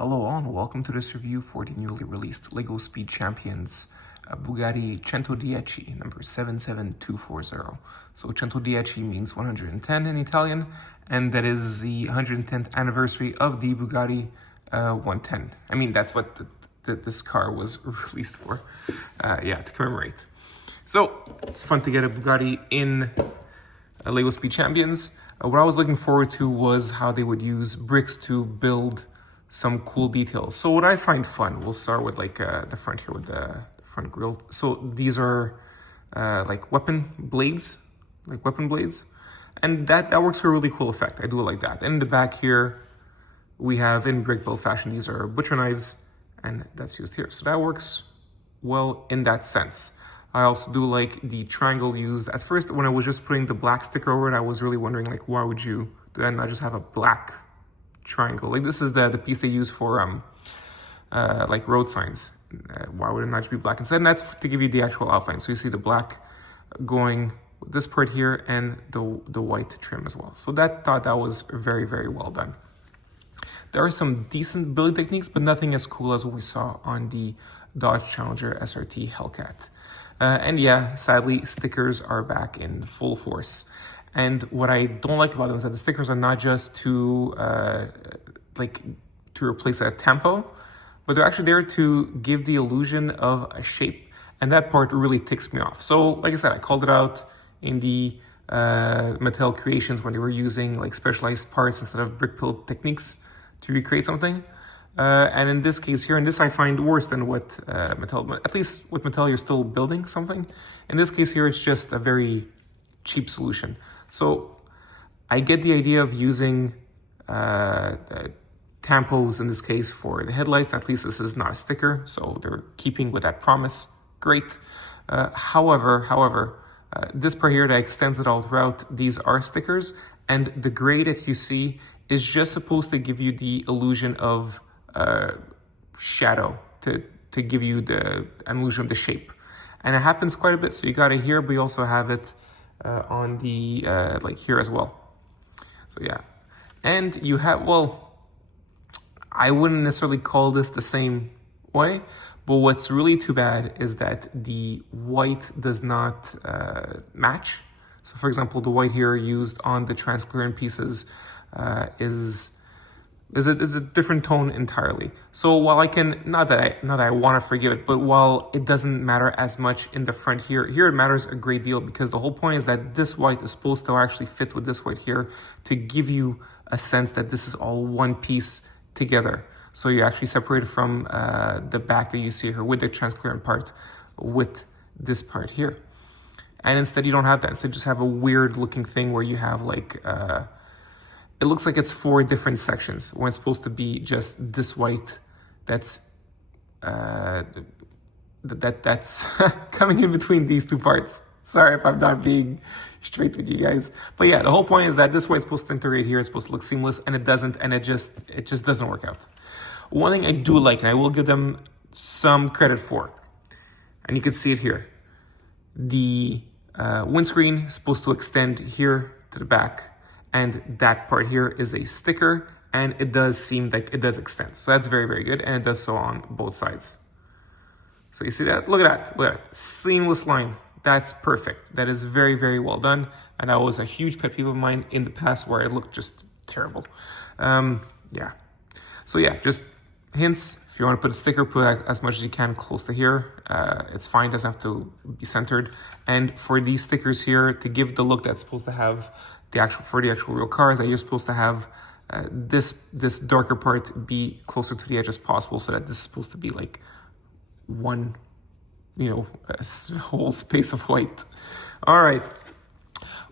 Hello all and welcome to this review for the newly released LEGO Speed Champions Bugatti Centodieci number 77240. So Centodieci means 110 in Italian, and that is the 110th anniversary of the Bugatti 110. I mean, that's what this car was released for, to commemorate. So it's fun to get a Bugatti in LEGO Speed Champions. What I was looking forward to was how they would use bricks to build some cool details. So what I find fun, we'll start with like the front here with the front grille. So these are like weapon blades, and that works for a really cool effect. I do like that. And in the back here, we have in brick build fashion, these are butcher knives, and that's used here. So that works well in that sense. I also do like the triangle used. At first, when I was just putting the black sticker over it, I was really wondering, like, why would you do that and not just have a black triangle? Like, this is the piece they use for like road signs. Why would it not just be black instead? And that's to give you the actual outline. So you see the black going with this part here and the white trim as well. So that was very, very well done. There are some decent building techniques, but nothing as cool as what we saw on the Dodge Challenger SRT Hellcat. And yeah, sadly, stickers are back in full force. And what I don't like about them is that the stickers are not just to replace a tempo, but they're actually there to give the illusion of a shape. And that part really ticks me off. So like I said, I called it out in the Mattel creations when they were using like specialized parts instead of brick build techniques to recreate something. And in this case here, and this I find worse than what Mattel, at least with Mattel, you're still building something. In this case here, it's just a very cheap solution. So I get the idea of using tampos in this case for the headlights. At least this is not a sticker, so they're keeping with that promise. Great. However, this part here that extends it all throughout, these are stickers, and the gray that you see is just supposed to give you the illusion of shadow to give you the illusion of the shape. And it happens quite a bit. So you got it here, but you also have it on the like here as well. So yeah, and you have, well, I wouldn't necessarily call this the same way, but what's really too bad is that the white does not match. So for example, the white here used on the transparent pieces is a different tone entirely. So while I can, not that I want to forgive it, but while it doesn't matter as much in the front here it matters a great deal, because the whole point is that this white is supposed to actually fit with this white here to give you a sense that this is all one piece together. So you actually separate from the back that you see here with the transparent part with this part here. And instead you don't have that. Instead you just have a weird looking thing where you have like, it looks like it's 4 different sections when it's supposed to be just this white that's that's coming in between these two parts. Sorry if I'm not being straight with you guys. But yeah, the whole point is that this white is supposed to integrate here, it's supposed to look seamless, and it doesn't, and it just doesn't work out. One thing I do like, and I will give them some credit for, and you can see it here, the windscreen is supposed to extend here to the back, and that part here is a sticker, and it does seem like it does extend. So that's very, very good, and it does so on both sides. So you see that? Look at that. Seamless line. That's perfect. That is very, very well done, and that was a huge pet peeve of mine in the past where it looked just terrible. Yeah. So yeah, just hints. If you want to put a sticker, put as much as you can close to here. It's fine, doesn't have to be centered. And for these stickers here, to give the look that's supposed to have for the actual real cars, that you're supposed to have this darker part be closer to the edge as possible, so that this is supposed to be like one, a whole space of white. All right.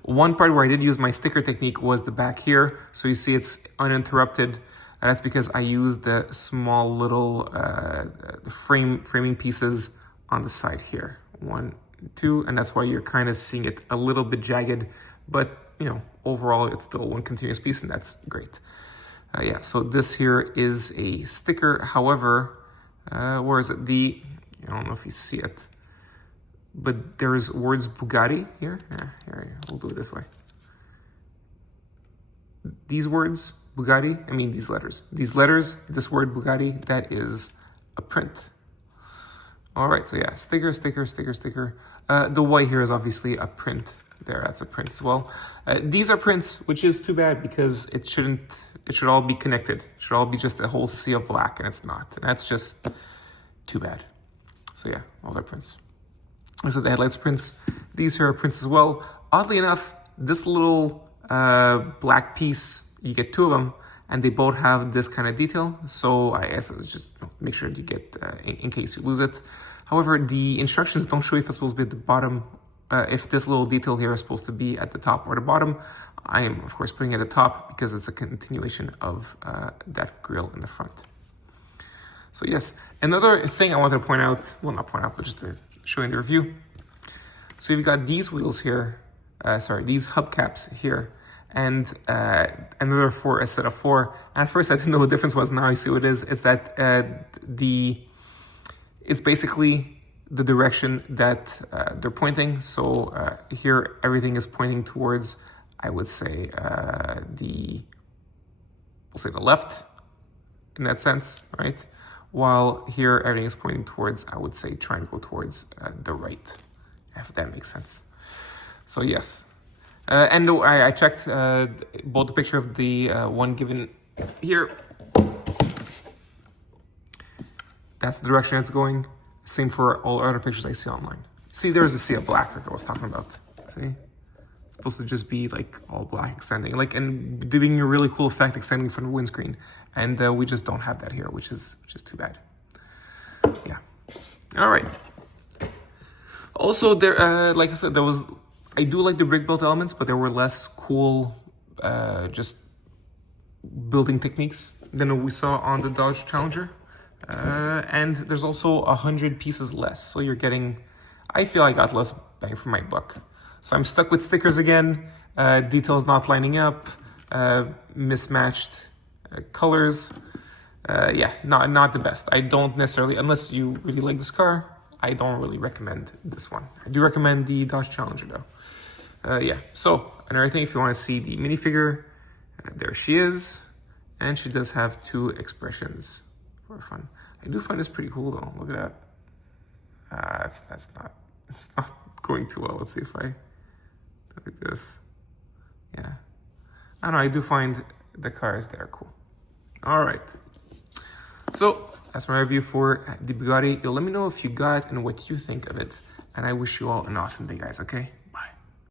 One part where I did use my sticker technique was the back here. So you see it's uninterrupted. And that's because I used the small little framing pieces on the side here. 1, 2, and that's why you're kind of seeing it a little bit jagged, but overall it's still one continuous piece, and that's great. Yeah, so this here is a sticker. However, where is it? I don't know if you see it, but there's words Bugatti here. Here, we'll do it this way. These words, Bugatti, I mean these letters. These letters, this word Bugatti, that is a print. All right, so yeah, sticker, sticker, sticker, sticker. The Y here is obviously a print. There, that's a print as well. These are prints, which is too bad because it should all be connected. It should all be just a whole sea of black, and it's not. And that's just too bad. So yeah, all are prints. So the headlights prints. These here are prints as well. Oddly enough, this little black piece, you get two of them, and they both have this kind of detail. So I guess it's just make sure you get in case you lose it. However, the instructions don't show if it's supposed to be at the bottom. If this little detail here is supposed to be at the top or the bottom. I am, of course, putting it at the top because it's a continuation of that grille in the front. So yes, another thing I wanted to point out, well, not point out, but just to show you in the review. So you've got these wheels here, these hubcaps here, and another a set of four. And at first I didn't know what the difference was. Now I see what it is. It's that it's basically the direction that they're pointing. So here everything is pointing towards, I would say, the left in that sense, right? While here everything is pointing towards, I would say, try and go towards the right, if that makes sense. So yes. And I checked both the picture of the one given here. That's the direction it's going. Same for all other pictures I see online. See, there's a sea of black like I was talking about. See? It's supposed to just be like all black extending, and doing a really cool effect extending from the windscreen. And we just don't have that here, which is too bad. Yeah. All right. Also, there, like I said, I do like the brick built elements, but there were less cool, just building techniques than we saw on the Dodge Challenger. And there's also 100 pieces less. So you're getting, I feel I got less bang for my buck. So I'm stuck with stickers again, details not lining up, mismatched colors. Yeah, not the best. I don't necessarily, unless you really like this car, I don't really recommend this one. I do recommend the Dodge Challenger though. Yeah, so another thing, if you want to see the minifigure, there she is. And she does have two expressions for fun. I do find this pretty cool though. Look at that. It's not going too well. Let's see if I do like this. Yeah. I don't know, I do find the cars there cool. All right. So that's my review for the Bugatti. You'll let me know if you got and what you think of it. And I wish you all an awesome day, guys, okay?